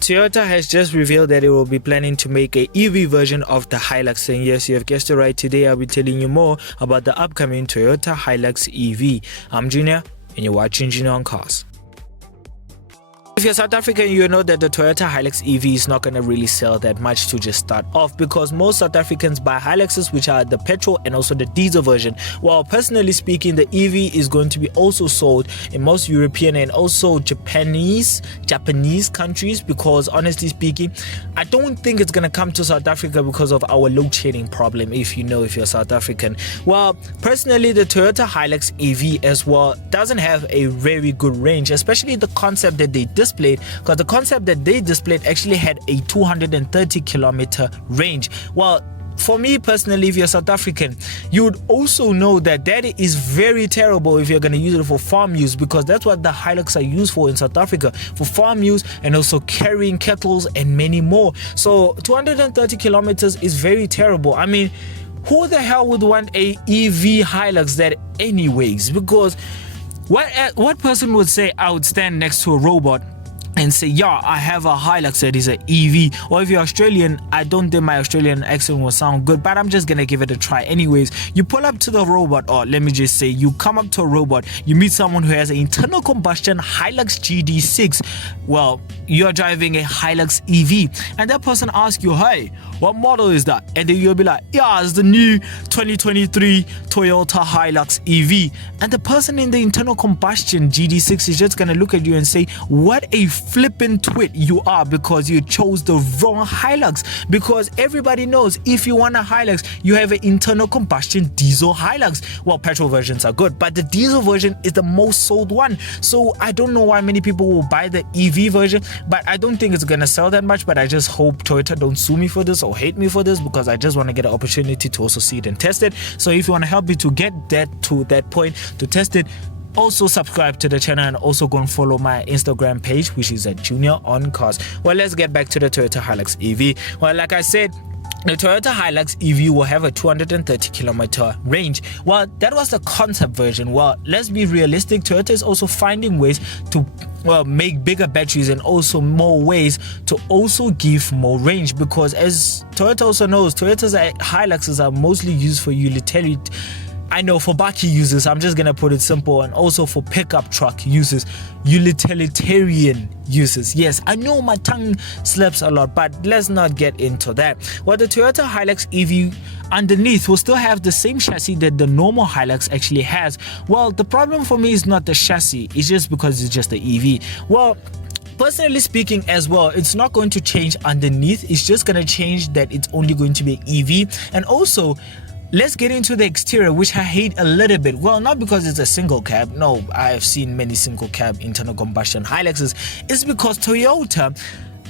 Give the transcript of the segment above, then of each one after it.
Toyota has just revealed that it will be planning to make a EV version of the Hilux, and yes, you have guessed it right. Today I'll be telling you more about the upcoming Toyota Hilux EV. I'm Junior and you're watching Junior on Cars. If you're South African, you know that the Toyota Hilux EV is not going to really sell that much to just start off, because most South Africans buy Hiluxes, which are the petrol and also the diesel version. While personally speaking, the EV is going to be also sold in most European and also Japanese countries, because honestly speaking, I don't think it's going to come to South Africa because of our load shedding problem, if you're South African. Well, personally, the Toyota Hilux EV as well doesn't have a very good range, especially the concept that they displayed, because the concept that they displayed actually had a 230 kilometer range. Well, for me personally, if you're South African, you would also know that that is very terrible if you're going to use it for farm use, because that's what the Hilux are used for in South Africa, for farm use and also carrying kettles and many more. So 230 kilometers is very terrible. I mean, who the hell would want a EV Hilux that anyways? Because what person would say, I would stand next to a robot and say, yeah, I have a Hilux that is an EV? Or if you're Australian, I don't think my Australian accent will sound good, but I'm just gonna give it a try anyways. You pull up to the robot, or let me just say, you come up to a robot, you meet someone who has an internal combustion Hilux GD6. Well, you're driving a Hilux EV, and that person asks you, hey, what model is that? And then you'll be like, yeah, it's the new 2023 Toyota Hilux EV. And the person in the internal combustion GD6 is just gonna look at you and say, what a flippin' twit you are, because you chose the wrong Hilux. Because everybody knows, if you want a Hilux, you have an internal combustion diesel Hilux. Well, petrol versions are good, but the diesel version is the most sold one. So I don't know why many people will buy the EV version, but I don't think it's gonna sell that much. But I just hope Toyota don't sue me for this or hate me for this, because I just want to get an opportunity to also see it and test it. So if you want to help me to get that to that point to test it, also subscribe to the channel and also go and follow my Instagram page, which is at Junior on Cars. Well, let's get back to the Toyota Hilux EV. Well, like I said, the Toyota Hilux EV will have a 230 kilometer range. Well, that was the concept version. Well, let's be realistic. Toyota is also finding ways to make bigger batteries and also more ways to also give more range, because as Toyota also knows, Toyota's Hiluxes are mostly used for utility. I know for Baki users, I'm just gonna put it simple, and also for pickup truck users, utilitarian users. Yes, I know my tongue slips a lot, but let's not get into that. Well, the Toyota Hilux EV underneath will still have the same chassis that the normal Hilux actually has. Well, the problem for me is not the chassis, it's just because it's just the EV. Well, personally speaking as well, it's not going to change underneath, it's just going to change that it's only going to be EV. And also, let's get into the exterior, which I hate a little bit. Well, not because it's a single cab. No, I have seen many single cab internal combustion Hiluxes. It's because Toyota,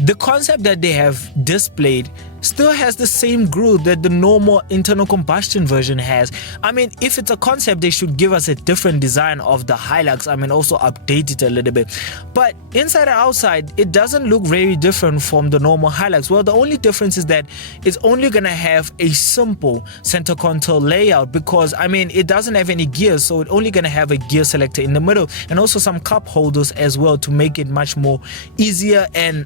the concept that they have displayed still has the same grille that the normal internal combustion version has. I mean, if it's a concept, they should give us a different design of the Hilux. I mean, also update it a little bit. But inside and outside, it doesn't look very different from the normal Hilux. Well, the only difference is that it's only gonna have a simple center console layout, because I mean, it doesn't have any gears, so it's only gonna have a gear selector in the middle and also some cup holders as well to make it much more easier and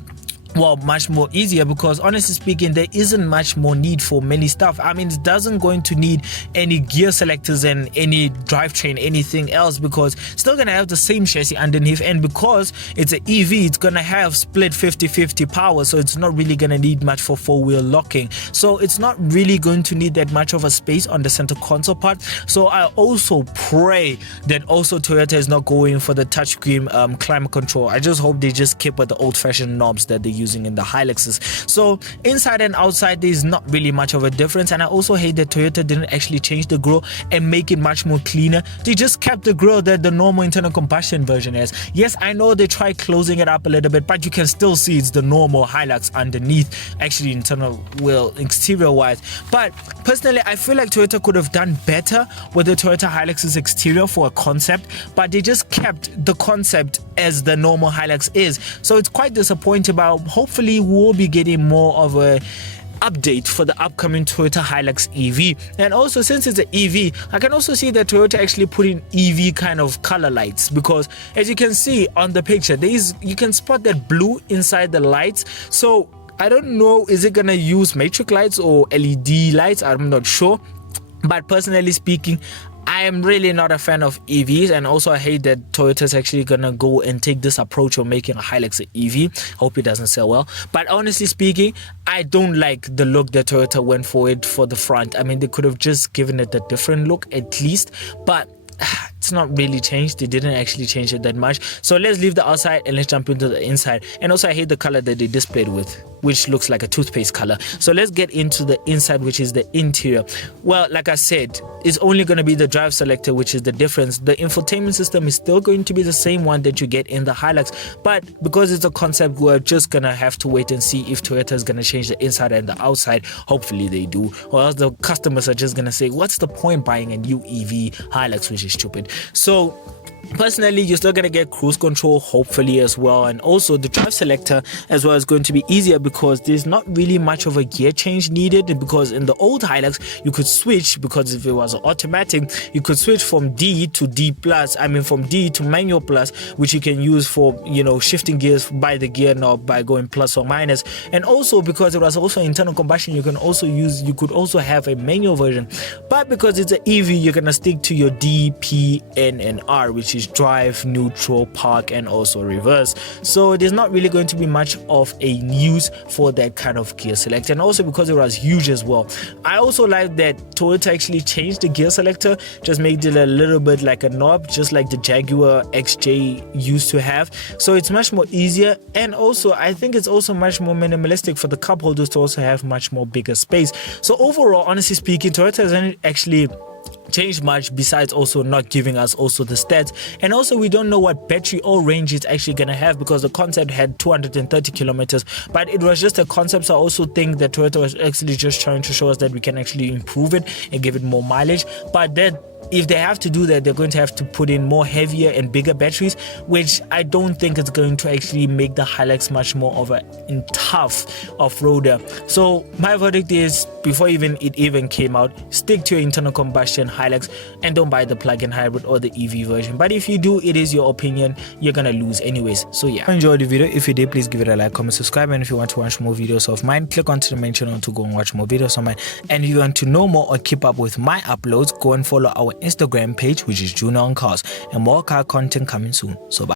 much more easier, because honestly speaking, there isn't much more need for many stuff. I mean, it doesn't going to need any gear selectors and any drivetrain, anything else, because it's still gonna have the same chassis underneath, and because it's an EV, it's gonna have split 50-50 power, so it's not really gonna need much for four-wheel locking. So it's not really going to need that much of a space on the center console part. So I also pray that also Toyota is not going for the touchscreen climate control. I just hope they just keep with the old-fashioned knobs that they using in the Hiluxes. So inside and outside, there's not really much of a difference. And I also hate that Toyota didn't actually change the grille and make it much more cleaner. They just kept the grille that the normal internal combustion version has. Yes, I know they tried closing it up a little bit, but you can still see it's the normal Hilux underneath, actually internal, well, exterior wise. But personally, I feel like Toyota could have done better with the Toyota Hilux's exterior for a concept, but they just kept the concept as the normal Hilux is. So it's quite disappointing, but hopefully we'll be getting more of a update for the upcoming Toyota Hilux EV. And also, since it's an EV, I can also see that Toyota actually put in EV kind of color lights, because as you can see on the picture, you can spot that blue inside the lights. So I don't know, is it gonna use matrix lights or LED lights? I'm not sure, but personally speaking, I am really not a fan of EVs, and also I hate that Toyota's actually gonna go and take this approach of making a Hilux an EV. Hope it doesn't sell well. But honestly speaking, I don't like the look that Toyota went for it for the front. I mean, they could have just given it a different look at least, but it's not really changed. They didn't actually change it that much. So let's leave the outside and let's jump into the inside. And also I hate the color that they displayed with, which looks like a toothpaste color. So let's get into the inside, which is the interior. Well, like I said, it's only going to be the drive selector, which is the difference. The infotainment system is still going to be the same one that you get in the Hilux, but because it's a concept, we're just going to have to wait and see if Toyota is going to change the inside and the outside. Hopefully they do, or else the customers are just going to say, what's the point buying a new EV Hilux, which is stupid. So personally, you're still going to get cruise control, hopefully, as well. And also the drive selector as well is going to be easier, because there's not really much of a gear change needed, because in the old Hilux you could switch, because if it was automatic, you could switch from D to D plus, from D to manual plus, which you can use for, shifting gears by the gear knob by going plus or minus. And also because it was also internal combustion, you could also have a manual version, but because it's an EV, you're going to stick to your D, P, N and R, which is drive, neutral, park and also reverse. So there's not really going to be much of a use for that kind of gear select. And also because it was huge as well, I also like that Toyota actually changed the gear selector, just made it a little bit like a knob, just like the Jaguar XJ used to have. So it's much more easier, and also I think it's also much more minimalistic for the cup holders to also have much more bigger space. So overall, honestly speaking, Toyota hasn't actually changed much, besides also not giving us also the stats. And also we don't know what battery or range it's actually gonna have, because the concept had 230 kilometers, but it was just a concept. So I also think that Toyota was actually just trying to show us that we can actually improve it and give it more mileage. But that if they have to do that, they're going to have to put in more heavier and bigger batteries, which I don't think is going to actually make the Hilux much more of a tough off-roader. So my verdict is, before it even came out, stick to your internal combustion Hilux and don't buy the plug-in hybrid or the EV version. But if you do, it is your opinion, you're gonna lose anyways. So yeah, enjoy the video. If you did, please give it a like, comment, subscribe, and if you want to watch more videos of mine, click onto the main channel to go and watch more videos of mine. And if you want to know more or keep up with my uploads, go and follow our Instagram page, which is Junior on Cars, and more car content coming soon. So bye.